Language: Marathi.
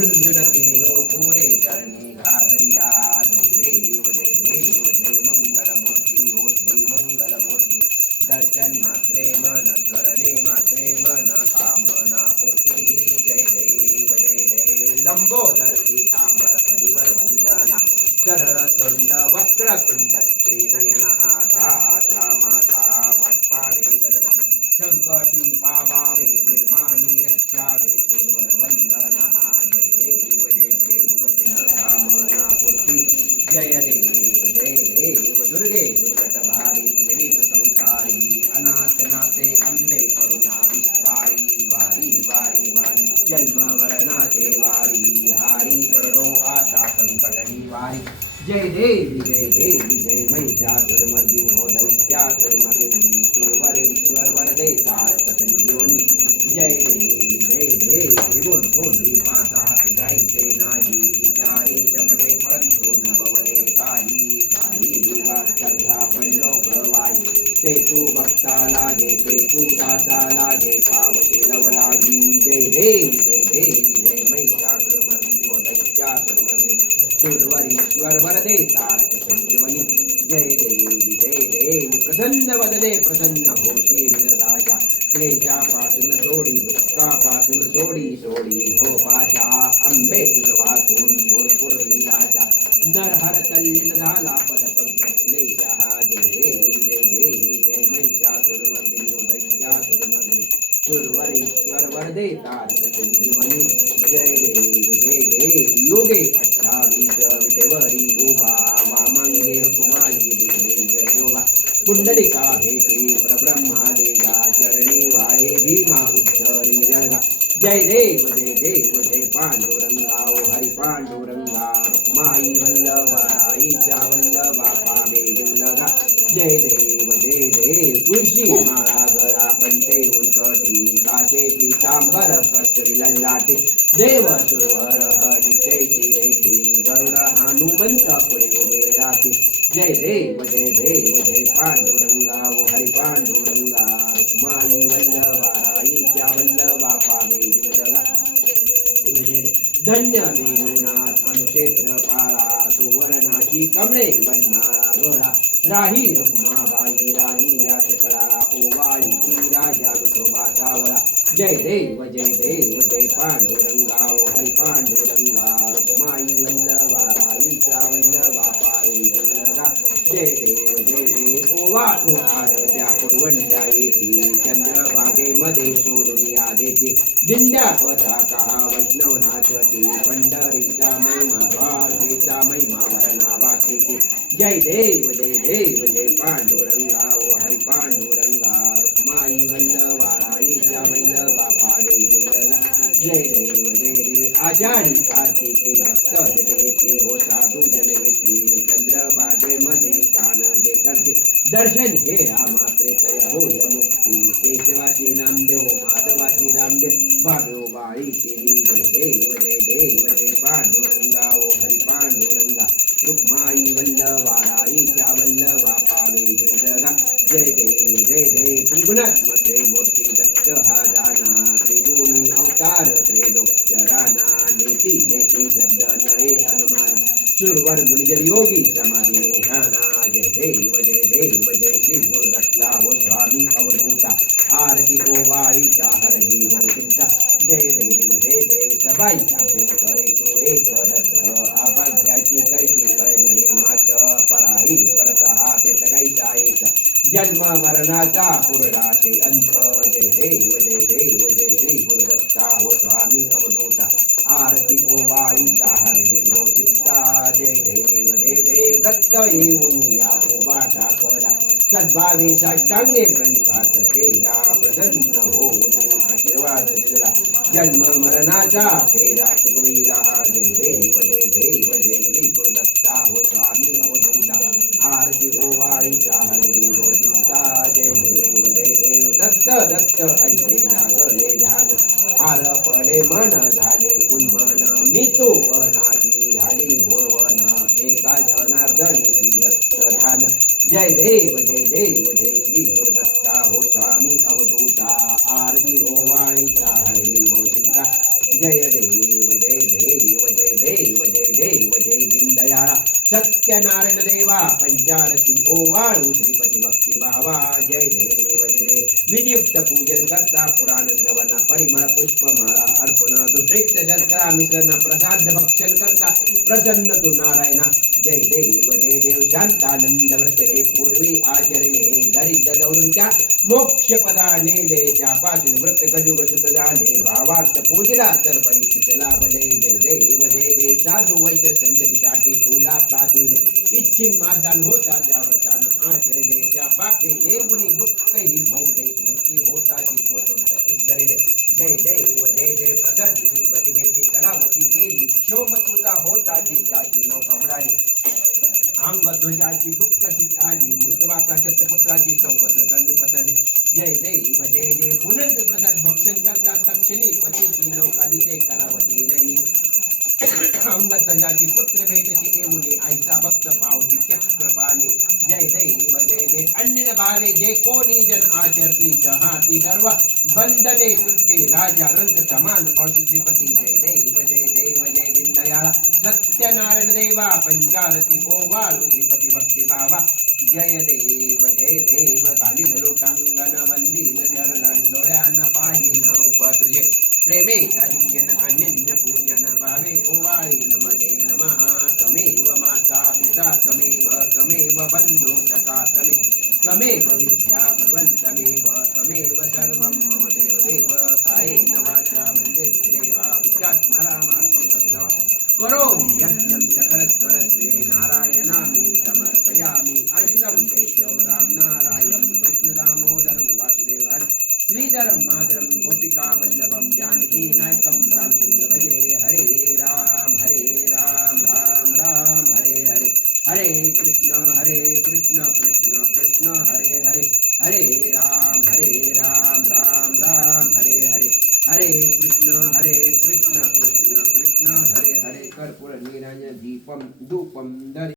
झुंझुनतीरो पुरे चरणी घागरिया जय देव जय मंगलमूर्ती हो श्री मंगलमूर्ती दर्शन मात्रे मन स्मरणे मात्रे मन कामना पूर्ती जय देव लंबोदर पीतांबर परिवर वंदना सरसुंड वक्रतुंड श्रीनयन धाता माता वट्पावे सदना संकटी पावावे निर्माणी रक्षावे दुर्वर वंदना जय देव कामना पूर्ती जय देव दुर्गे दुर्गट भारी त्रिविध संसारी अनाथ नाथे अंबे करुणा विस्तारी वारी वारी वारी जन्म मरणाचे वारी हारी पडलो आता संकट वारी जय देवी जय महिषासुरमर्दिनी हो दैत्यासुरमर्दिनी सुरवरेश्वर वरदे तारक संजीवनी जय देवी बोल माता जायचे नाही विचारी चपटे परंतु न बवले काही श्रद्धा पडलो प्रवाई ते तू भक्ता लागे ते तू दासा लागे पावशे लवलागी जय देवी जय महिषासुरमर्दिनी हो दैत्यासुरमर्दिनी सुरवरीश्वर वरदे तारक संजीवनी जय देवी प्रसन्न वदने प्रसन्न होशील राजा क्लेशापासून सोडी दुःखापासून सोडी हो पाशा अंबे तुझ वाचून पूर्वी राजा नरहर तल्लीन झाला पद पंकज क्लेशा जय देवी जय महिषासुरमर्दिनी दैत्यासुरमर्दिनी सुरवरीश्वर वरदे तारक संजीवनी जय देव योगे 28 विटेवरी उभा वामांगे रुक्माई दिग्विजय योगा कुंडलिका भेटे परब्रह्मा देगा चरणी वाहे भीमा उद्धरी जळगा जय देव पांडुरंगा ओ हरि पांडुरंगा रुक्माई वल्लभा राईच्या वल्लभा पावे जीवलगा जय देव तुळशी माळा गळा कंठे उलकटी काशे पीतांबर कस्तुरी लल्लाटी देव सुरवर हरिचे शिरेटी गरुड हनुमंत पुढे उभे राहते जय देव पांडुरंगा ओ हरि पांडुरंगा रुक्माई वल्लभा राईच्या वल्लभा पावे जीवलगा धन्य वेणुनाथ अनुक्षेत्र पाळा सुवर्णाची कमळे वनमाळा गळा राही रुक्माबाई राणी या सकळा ओवाळी ती राजा विठोबा सावळा जय देव पांडुरंगा ओ हरि पांडुरंगा रुक्माई वल्लभा राईच्या वल्लभा पावे जीवलगा जय देव ओवाळू आरत्या पुरवंड्या येते चंद्रभागेमध्ये सोडून या देते दिंड्या पताका वैष्णव नाचते पंढरीचा महिमा द्वारकेचा महिमा वर्णा वाचते जय देव पांडुरंगा ओ हरि पांडुरंगा रुक्माई वल्लभा राईच्या वल्लभा पावे जीवलगा जय देव आषाढी कार्तिकी भक्त जन येते हो साधू जन येते चंद्रभागेमध्ये स्नान जे करते दर्शन हे मात्रे तय होय मुक्ती केशवाशी नामदेव माधवाशी नामदेव भागो बाळी केली जय देव पांडुरंगा ओ हरि पांडुरंगा रुक्माई वल्लभा राईच्या वल्लभा पावे जीवलगा जय देव त्रिगुणात्मके मूर्ती दत्त हा जाना त्रिगुणी अवतार त्रिलोक्यराना नेती शब्द नये अनुमान सुरवर गुणजल योगी समाधी निधाना जय देव श्री गुरुदत्ता हो स्वामी अवधूता आरती ओवाळीचा हरही हो चिंता जय देव सबाई अभ्यंग करे तू एक दत्त आभाग्याची कैसी कळ नाही मात पराई परत हा ते कैसा एक जन्म मरणाचा पुरणाचे अंत जय देव श्री गुरुदत्ता हो स्वामी अवधूता आरती ओवाळीचा हरही हो चिंता जय देव दत्त येऊन या ओवाटा करा सद्भावे साष्टांगे प्रणिपात केला प्रसन्न होऊन आशीर्वाद दिला जन्म मरणाचा फेरा शिकविला जय देव श्री गुरुदत्ता हो स्वामी अवधूता आरती ओवाळीचा हरली हो चिंता जय देव दत्त ऐसे लागले ध्यान हार पडे मन झाले उन्मन मी तो वनाची झाली भोवन एका जनार्दनी श्री दत्त ध्यान जय देव श्री गुरुदत्ता हो स्वामी अवधूता आरती ओवाळीचा हरली हो चिंता जय देव सत्यनारायण देवा पंचारती ओवाळू श्रीपती भक्ती भावा जय देव जय देव विनियुक्त पूजन करता पुराण श्रवण परिमळ पुष्पमाळा अर्पण दुष्ट शस्त्रा मिश्रण प्रसाद भक्षण करता प्रसन्न तू नारायणा जय देव शांतानंद व्रत हे पूर्वी आचरणे दरिद्र दौडूंच्या मोक्ष पदा नेले त्यापासून व्रत कजुग सुत झाले भावार्थ पूजला तर परीक्षित लाभले जय देव साधू वैश्य संततीसाठी तुला प्रातील इच्छिन मादान होता त्या व्रतानं आचरले त्या पापी देवनी दुःखही भोगले मूर्ती होता उद्धरिले जय देव प्रसाद श्रीपती भेटी कलावती गेली क्षोम तुला होता त्याची नौका उडाली अंगध्वजाची दुःखाची आली मृतवाता शतपुत्राची चौकत करणे पसरले जय देव पुनर् प्रसाद भक्षण करतात तक्षणी पतीची नौका दिसे कलावती नैनी अंगध्वजाची पुत्र भेटची येऊनी आईचा भक्त पावती चक्रपाणी जय देव अन्य भाले जे कोणी जन आचरती हाती सर्व बंधने सुटते राजा रंग समान पावती श्रीपती जय देव दीनदयाळा सत्यनारायण देवा पंचारती ओवाळू श्रीपती भक्ती भावा जय देव घालील लोटांगण वंदीन चरण डोळ्यान पाहिन रूप तुझे प्रेमे अलिंगन अनन्य पूजन भावे ओवाळी नमने नमः त्वमेव माता पिता त्वमेव बन्धु सखा त्वमेव विद्या भगवन्तमेव त्वमेव सर्वं मम देव कायेन वाचा मन्देवा विद्यात्मरामात्मकं करोमि यज्ञं सकलस्वरत्वे नारायणामि समर्पयामि अजितं केशव राम नारायण कृष्ण दामोदरं वासुदेव श्रीधरं माधरं गोपिका वल्लभं जानकी नायकं रामचंद्र भजे हरे राम राम राम हरे हरे हरे कृष्ण कृष्ण कृष्ण हरे हरे हरे राम राम राम हरे हरे हरे कृष्ण कृष्ण कृष्ण हरे हरे कर्पूर नीराजन दीपम धूपम दर्शयामि